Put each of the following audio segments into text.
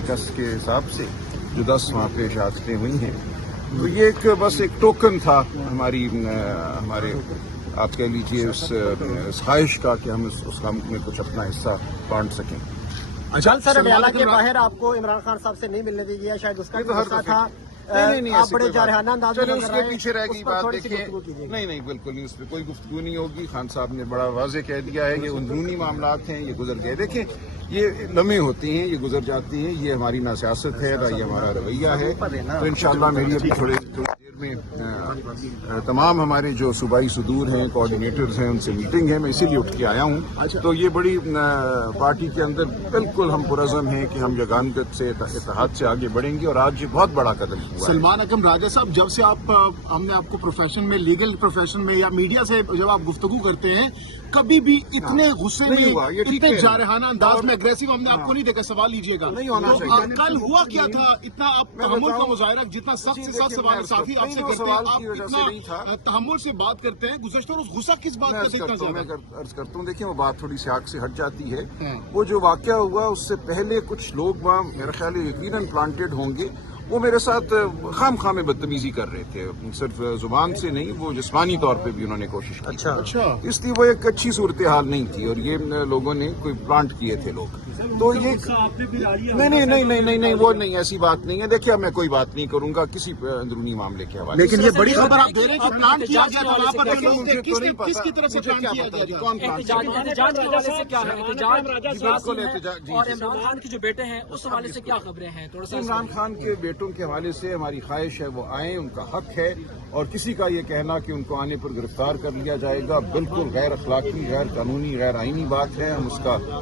شکست کے حساب سے جو 10 وہاں پہ شہادتیں ہوئی ہیں. تو یہ ایک بس ایک ٹوکن تھا ہمارے آپ کہہ لیجیے اس خواہش کا کہ ہم اس کام میں کچھ اپنا حصہ بانٹ سکیں. کل سر اڈیالہ کے باہر آپ کو عمران خان صاحب سے نہیں ملنے دیا گیا، شاید اس کا بھی غصہ تھا. نہیں آپ بڑے جارحانہ انداز میں اس کے پیچھے رہ گئی بات. دیکھیے نہیں بالکل نہیں، اس پہ کوئی گفتگو نہیں ہوگی. خان صاحب نے بڑا واضح کہہ دیا ہے کہ اندرونی معاملات ہیں، یہ گزر گئے. دیکھیں یہ لمحے ہوتے ہیں، یہ گزر جاتی ہیں. یہ ہماری نہ سیاست ہے نہ یہ ہمارا رویہ ہے. تو انشاءاللہ میری ابھی تھوڑی دیر میں تمام ہمارے جو صوبائی صدور ہیں، کوآرڈینیٹرز ہیں، ان سے میٹنگ ہے. میں اسی لیے اٹھ کے آیا ہوں. تو یہ بڑی پارٹی کے اندر بالکل ہم پرعزم ہیں کہ ہم یگانگت سے اتحاد سے آگے بڑھیں گے، اور آج یہ بہت بڑا قدم ہوا. سلمان اکرم راجہ صاحب، جب سے ہم نے آپ کو پروفیشن میں، لیگل پروفیشن میں یا میڈیا سے جب آپ گفتگو کرتے ہیں، کبھی بھی اتنے غصے میں، اتنے جارحانہ انداز میں اگریسو ہم نے آپ کو نہیں دیکھا. سوال لیجیے گا کل ہوا کیا تھا؟ اتنا آپ تحمل کا مظاہرہ، جتنا سخت سے سخت سوال ساتھی آپ سے کرتے ہیں، آپ اتنا تحمل سے بات کرتے ہیں، گزشتہ روز غصہ کس بات کا اتنا زیادہ؟ میں عرض کرتا ہوں، دیکھیں وہ بات تھوڑی سی آگ سے ہٹ جاتی ہے. وہ جو واقعہ ہوا اس سے پہلے کچھ لوگ وہاں میرا خیال ہے یقیناً پلانٹڈ ہوں گے. وہ میرے ساتھ خام میں بدتمیزی کر رہے تھے، صرف زبان سے نہیں، وہ جسمانی طور پہ بھی انہوں نے کوشش کی. اچھا، اس لیے وہ ایک اچھی صورتحال نہیں تھی، اور یہ لوگوں نے کوئی پلانٹ کیے تھے لوگ. تو یہ نہیں وہ نہیں، ایسی بات نہیں ہے. دیکھیے اب میں کوئی بات نہیں کروں گا کسی اندرونی معاملے کے حوالے. لیکن یہ بڑی خبر آپ دے رہے ہیں کہ پلان کیا گیا تھا وہاں پر، کس کی طرف سے پلان کیا گیا؟ کون اور عمران خان کے جو بیٹے ہیں اس حوالے سے کیا خبریں ہیں؟ تھوڑا سا عمران خان کے بیٹوں کے حوالے سے ہماری خواہش ہے وہ آئیں، ان کا حق ہے. اور کسی کا یہ کہنا کہ ان کو آنے پر گرفتار کر لیا جائے گا بالکل غیر اخلاقی، غیر قانونی، غیر آئینی بات ہے. ہم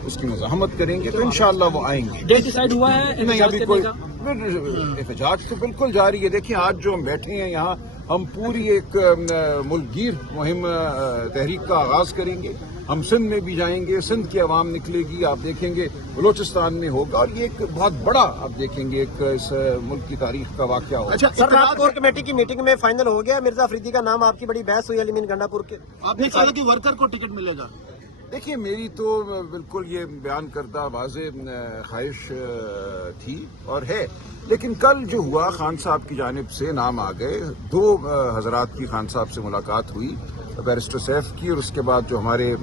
اس کی مزاحمت کریں گے تو انشاءاللہ وہ آئیں گے. ڈیٹ ڈیسائیڈ ہوا ہے؟ نہیں ابھی کوئی احتجاج تو بالکل جاری ہے. دیکھیں آج جو ہم بیٹھے ہیں یہاں، ہم پوری ایک ملک گیر مہم تحریک کا آغاز کریں گے. ہم سندھ میں بھی جائیں گے، سندھ کی عوام نکلے گی، آپ دیکھیں گے بلوچستان میں ہوگا، اور یہ ایک بہت بڑا آپ دیکھیں گے ایک اس ملک کی تاریخ کا واقعہ ہوگا. اچھا سر، رات کور کمیٹی کی میٹنگ میں فائنل ہو گیا، مرزا افریدی کا نام، آپ کی بڑی بحث ہوئی علی گنڈا پور کے. آپ نے کہا کہ ورکر کو ٹکٹ ملے گا. دیکھیے میری تو بالکل یہ بیان کردہ واضح خواہش تھی اور ہے، لیکن کل جو ہوا خان صاحب کی جانب سے نام آ گئے. 2 حضرات کی خان صاحب سے ملاقات ہوئی، بیرسٹر سیف کی، اور اس کے بعد جو ہمارے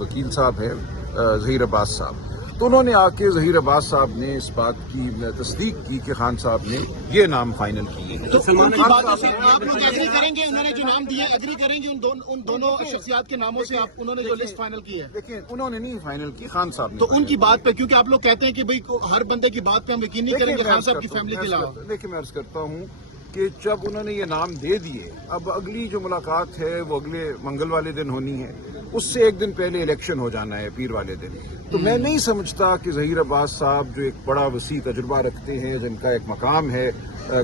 وکیل صاحب ہیں ظہیر عباس صاحب، تو انہوں نے آ کے ظہیر عباس صاحب نے اس بات کی تصدیق کی کہ خان صاحب نے یہ نام فائنل کیے ہیں. تو ان کی باتوں سے آپ لوگ ایگری کریں گے؟ انہوں نے جو نام دیے ایگری کریں گے ان دونوں شخصیات کے ناموں سے؟ انہوں نے جو لسٹ فائنل کی ہے، دیکھیں انہوں نے نہیں فائنل کی، خان صاحب نے. تو ان کی بات پہ، کیونکہ آپ لوگ کہتے ہیں کہ بھئی ہر بندے کی بات پہ ہم یقین نہیں کریں گے خان صاحب کی فیملی کے علاوہ. دیکھیں میں عرض کرتا ہوں کہ جب انہوں نے یہ نام دے دیے، اب اگلی جو ملاقات ہے وہ اگلے منگل والے دن ہونی ہے. اس سے ایک دن پہلے الیکشن ہو جانا ہے پیر والے دن. تو میں نہیں سمجھتا کہ ظہیر عباس صاحب جو ایک بڑا وسیع تجربہ رکھتے ہیں، جن کا ایک مقام ہے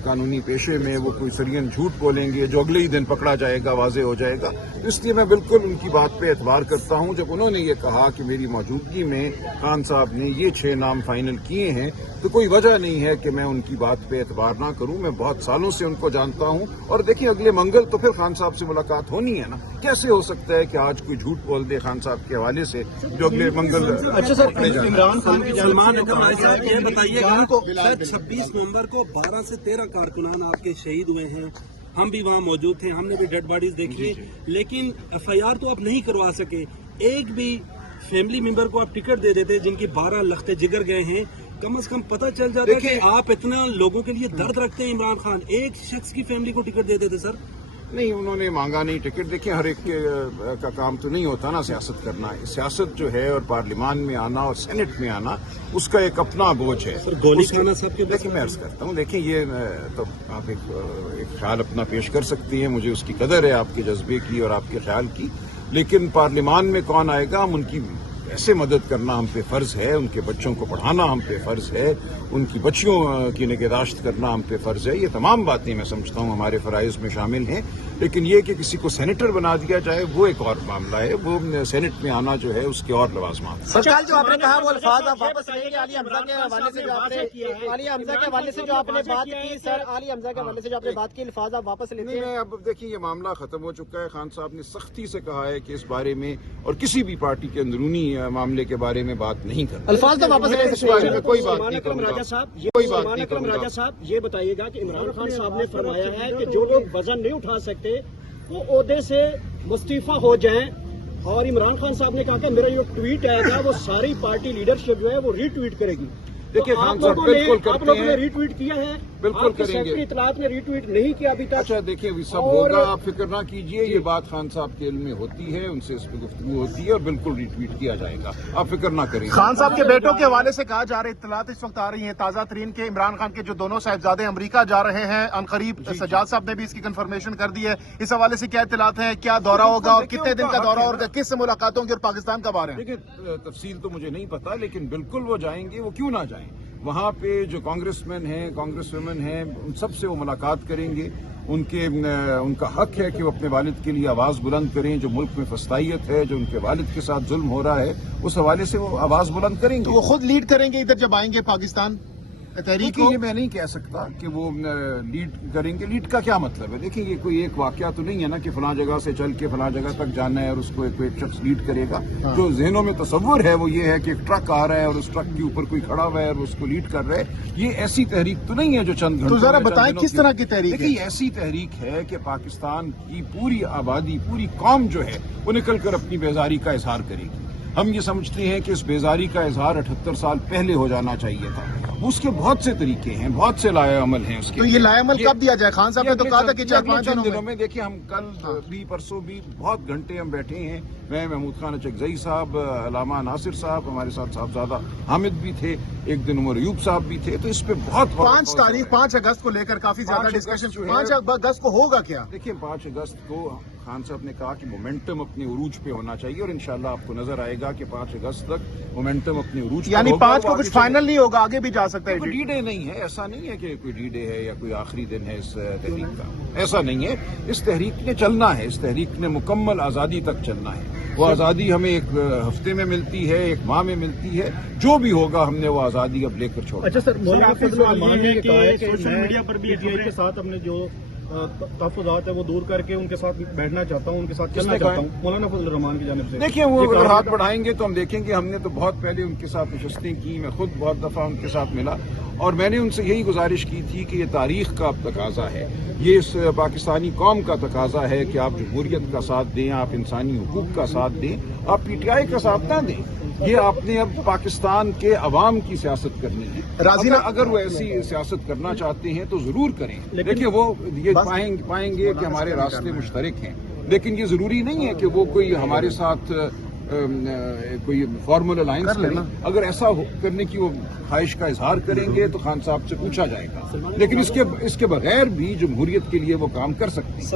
قانونی پیشے میں، وہ کوئی سرین جھوٹ بولیں گے جو اگلے ہی دن پکڑا جائے گا، واضح ہو جائے گا. اس لیے میں بالکل ان کی بات پہ اعتبار کرتا ہوں. جب انہوں نے یہ کہا کہ میری موجودگی میں خان صاحب نے یہ 6 نام فائنل کیے ہیں، تو کوئی وجہ نہیں ہے کہ میں ان کی بات پہ اعتبار نہ کروں. میں بہت سالوں سے ان کو جانتا ہوں، اور دیکھیں اگلے منگل تو پھر خان صاحب سے ملاقات ہونی ہے نا. کیسے ہو سکتا ہے کہ آج کوئی جھوٹ بول دے خان صاحب کے حوالے سے جو اگلے منگل. اچھا سر، عمران خان کی سلمان اکرم راجہ صاحب یہ بتائیے گا، 26 نومبر کو 12 سے 13 کارکنان آپ کے شہید ہوئے ہیں. ہم بھی وہاں موجود تھے، ہم نے بھی ڈیڈ باڈیز دیکھی، لیکن FIR تو آپ نہیں کروا سکے. ایک بھی فیملی ممبر کو آپ ٹکٹ دے دیتے جن کی 12 لختے جگر گئے ہیں، کم از کم پتہ چل جاتا ہے کہ آپ اتنا لوگوں کے لیے درد رکھتے ہیں. عمران خان ایک شخص کی فیملی کو ٹکٹ دے دیتے. سر نہیں، انہوں نے مانگا نہیں ٹکٹ. دیکھیں ہر ایک کا کام تو نہیں ہوتا نا سیاست کرنا. سیاست جو ہے اور پارلیمان میں آنا اور سینٹ میں آنا، اس کا ایک اپنا بوجھ ہے. گولی کھانا سب کے دیکھیں میں عرض کرتا ہوں، دیکھیں یہ تو آپ ایک خیال اپنا پیش کر سکتی ہیں، مجھے اس کی قدر ہے آپ کے جذبے کی اور آپ کے خیال کی. لیکن پارلیمان میں کون آئے گا، ہم ان کی ایسے مدد کرنا ہم پہ فرض ہے، ان کے بچوں کو پڑھانا ہم پہ فرض ہے، ان کی بچیوں کی نگہداشت کرنا ہم پہ فرض ہے. یہ تمام باتیں میں سمجھتا ہوں ہمارے فرائض میں شامل ہیں. लेकिन ये कि किसी को सेनेटर बना दिया जाए वो एक और मामला है। वो सेनेट में आना जो है उसके और लवाजमात। सरकार जो आपने कहा वो अल्फाज आप वापस लेंगे आली हमजा के हवाले से जो आपने आली हमजा के हवाले से जो आपने बात की सर, आली हमजा के हवाले से जो आपने बात की अल्फाज आप वापस लेते हैं? अब देखिए ये मामला खत्म हो चुका है। खान साहब ने सख्ती से कहा है कि इस बारे में और किसी भी पार्टी के अंदरूनी मामले के बारे में बात नहीं करते। अल्फाज तो वापस ले इस बारे में कोई बात नहीं करूंगा। राजा साहब कोई बात नहीं करूंगा। राजा साहब ये बताइएगा कि इमरान खान साहब ने फरमाया है कि जो लोग वजन नहीं उठा सकते वो ओहदे से मुस्तीफा हो जाएं, और इमरान खान साहब ने कहा कि मेरा जो ट्वीट आया था वो सारी पार्टी लीडरशिप जो है वो रीट्वीट करेगी। देखिए खान साहब बिल्कुल करते हैं। आप लोगों ने रीट्वीट किया है? बिल्कुल करेंगे। सेक्रेटरी इत्तलात ने रीट्वीट नहीं किया अभी तक। अच्छा देखिए अभी सब होगा, आप फिक्र ना कीजिए। ये बात खान साहब के इल्म में होती है, उनसे इस पर गुफ्तगू होती है और बिल्कुल रिट्वीट किया जाएगा, आप फिक्र ना करिए। खान साहब के बेटों के हवाले से कहा जा रहा है, इत्तलात इस वक्त आ रही है ताजा तरीन के, इमरान खान के जो दोनों साहिबजादे अमेरिका जा रहे हैं अनकरीब, सजाद साहब ने भी इसकी कंफर्मेशन कर दी है। इस हवाले से क्या इत्तलात है, क्या दौरा होगा और कितने दिन का दौरा होगा, किससे मुलाकात होंगी और पाकिस्तान कब आ रहे हैं? देखिए तफसील तो मुझे नहीं पता, लेकिन बिल्कुल वो जाएंगे। वो क्यों ना जाएं? वहाँ पे जो कांग्रेसमैन हैं, कांग्रेस वुमेन हैं, उन सब से वो मुलाकात करेंगे। उनका हक है कि वो अपने वालिद के लिए आवाज़ बुलंद करें। जो मुल्क में फस्तायत है, जो उनके वालिद के साथ जुल्म हो रहा है, उस हवाले से वो आवाज़ बुलंद करेंगे। तो वो खुद लीड करेंगे इधर जब आएंगे पाकिस्तान तहरीक को? ये मैं नहीं कह सकता कि वो लीड करेंगे। लीड का क्या मतलब है? देखिए ये कोई एक वाकया तो नहीं है ना कि फलां जगह से चल के फलां जगह तक जाना है और उसको एक शख्स लीड करेगा। जो जहनों में तसव्वुर है वो ये है कि एक ट्रक आ रहा है और उस ट्रक के ऊपर कोई खड़ा हुआ है और उसको लीड कर रहा है। ये ऐसी तहरीक तो नहीं है जो चंद घंटों। तो जरा बताएं किस तरह की तहरीक है? देखिए ऐसी तहरीक है कि पाकिस्तान की पूरी आबादी, पूरी कौम जो है वो निकल कर अपनी बेजारी का इजहार करेगी। हम ये समझते हैं कि इस बेजारी का इजहार 78 साल पहले हो जाना चाहिए था। उसके बहुत से तरीके हैं, बहुत से लाए अमल हैं उसके। तो ये लाए अमल कब दिया जाए? खान साहब ने तो कहा था कि 4-5 दिनों में। देखिए हम कल भी परसों भी बहुत घंटे हम बैठे हैं। मैं महमूद खान अचकजई साहब, अलामा नासिर साहब, हमारे साथ साहबजादा हामिद भी थे, एक दिन उमर अयूब साहब भी थे। तो इस पे बहुत 5 अगस्त को लेकर काफी ज्यादा डिस्कशन। 5 अगस्त को होगा क्या? देखिए 5 अगस्त को खान साहब ने कहा कि मोमेंटम अपने उरूज पे होना चाहिए और इंशाल्लाह आपको नजर आएगा कि 5 अगस्त तक मोमेंटम अपने उरूज पे। यानी 5 को कुछ फाइनल नहीं होगा, आगे भी जा सकता है। कोई डी डे नहीं है, ऐसा नहीं है कि कोई डी डे है या कोई आखिरी दिन है इस तहरीक का, ऐसा नहीं है। इस तहरीक ने चलना है, इस तहरीक ने मुकम्मल आज़ादी तक चलना है। वो आज़ादी हमें एक हफ्ते में मिलती है, एक माह में मिलती है। जो भी होगा हमने वो आज़ादी अब लेकर छोड़ा। अच्छा सर, मौलाना फजल रहमान ने कहा है कि सोशल मीडिया पर भी एटीआई के साथ हमने जो तहफ़्फ़ुज़ात है वो दूर करके उनके साथ बैठना चाहता हूँ, उनके साथ चलना चाहता हूँ, मौलाना फजल रहमान की जानिब से। देखिए वो अगर हाथ बढ़ाएंगे तो हम देखेंगे। हमने तो बहुत पहले उनके साथ नशस्तें की, मैं खुद बहुत दफ़ा उनके साथ मिला और मैंने उनसे यही गुजारिश की थी कि ये तारीख का अब तकाजा है, ये इस पाकिस्तानी कौम का तकाजा है कि आप जमहूरियत का साथ दें, आप इंसानी हुकूक का साथ दें, आप पीटीआई का साथ ना दें। ये आपने अब पाकिस्तान के अवाम की सियासत करनी है। अगर वो ऐसी सियासत करना चाहते हैं तो जरूर करें। देखिए वो ये पाएंगे कि हमारे रास्ते मुश्तरक हैं, लेकिन ये जरूरी नहीं है कि वो कोई हमारे साथ कोई फॉर्मल अलायंस करें। अगर ऐसा करने की वो ख्वाहिश का इजहार करेंगे तो खान साहब से पूछा जाएगा, लेकिन इसके बगैर भी जमहूरियत के लिए वो काम कर सकते हैं।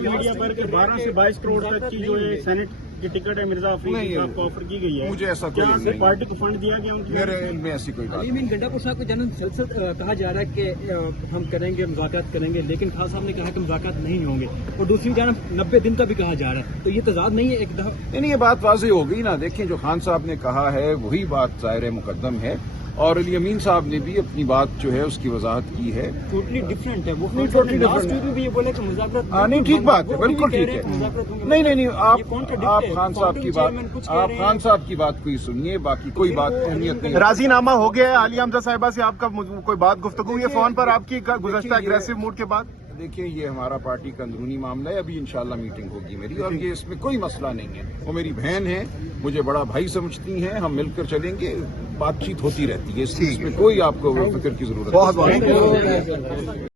मीडिया पर 12 से 22 करोड़ तक की जो सेनेट की टिकट है मिर्जा अफरीदी की आपको ऑफर की गई है, मुझे ऐसा कोई नहीं, पार्टी को फंड दिया गया उनकी? मेरे इल्म में ऐसी कोई बात नहीं। गंडापुर साहब को जनरल संसद कहा जा रहा है कि हम करेंगे, मुज़ाकरात करेंगे, लेकिन खान साहब ने कहा कि मुज़ाकरात नहीं होंगे और दूसरी जानब 90 दिन का भी कहा जा रहा है। तो ये तजाद नहीं है एक दफा? नहीं, ये बात वाज़ेह हो गई ना। देखें जो खान साहब ने कहा है वही बात ज़ाहिर मुकद्दम है और अली अमीन साहब ने भी अपनी बात जो है उसकी वजाहत की है। टोटली डिफरेंट है वो। टोटली डिफरेंट भी ये बोले कि मुज़ाकरात नहीं, ठीक बात है, बिल्कुल ठीक है। नहीं, आप खान साहब की बात कोई सुनिए, बाकी कोई बात अहमियत नहीं। राजीनामा हो गया है आलिया हमजा साहिबा से आपका, कोई बात गुफ्तगू हुई है फोन पर आपकी गुज़श्ता एग्रेसिव मूड के बाद? देखिए ये हमारा पार्टी का अंदरूनी मामला है, अभी इंशाल्लाह मीटिंग होगी मेरी और ये इसमें कोई मसला नहीं है। वो मेरी बहन है, मुझे बड़ा भाई समझती हैं, हम मिलकर चलेंगे, बातचीत होती रहती है, इसमें कोई आपको फिक्र की जरूरत नहीं। बहुत